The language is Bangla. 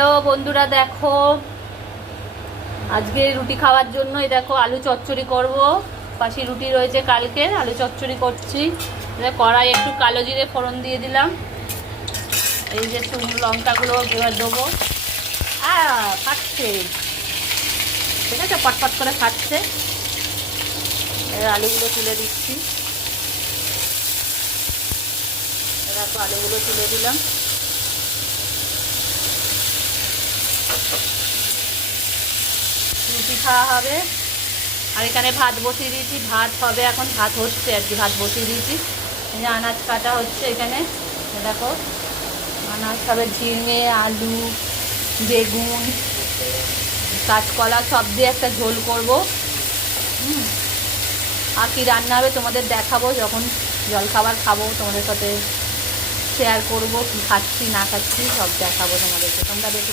হ্যালো বন্ধুরা, দেখো আজকে রুটি খাওয়ার জন্য এই দেখো আলু চচ্চড়ি করব। পাশে রুটি রয়েছে, কালকে আলু চচ্চড়ি করছি। কড়াই একটু কালো জিরে ফোড়ন দিয়ে দিলাম। এই যে শুকনো লঙ্কাগুলো এবার দেবো। ফাটছে, ঠিক আছে, পটপট করে ফাটছে। এবার আলুগুলো তুলে দিচ্ছি। দেখো আলুগুলো তুলে দিলাম। রুটি খাওয়া হবে। আর এখানে ভাত বসিয়ে দিয়েছি, ভাত হবে এখন, ভাত হচ্ছে আর কি, ভাত বসিয়ে দিয়েছি। এই যে আনাজ কাটা হচ্ছে এখানে, দেখো আনাজ হবে, ঝিঙে, আলু, বেগুন, কাঁচকলা সব দিয়ে একটা ঝোল করব। আর কি রান্না হবে তোমাদের দেখাবো, যখন জলখাবার খাবো তোমাদের সাথে শেয়ার করব, কি খাচ্ছি না খাচ্ছি সব দেখাবো তোমাদেরকে, তোমরা দেখে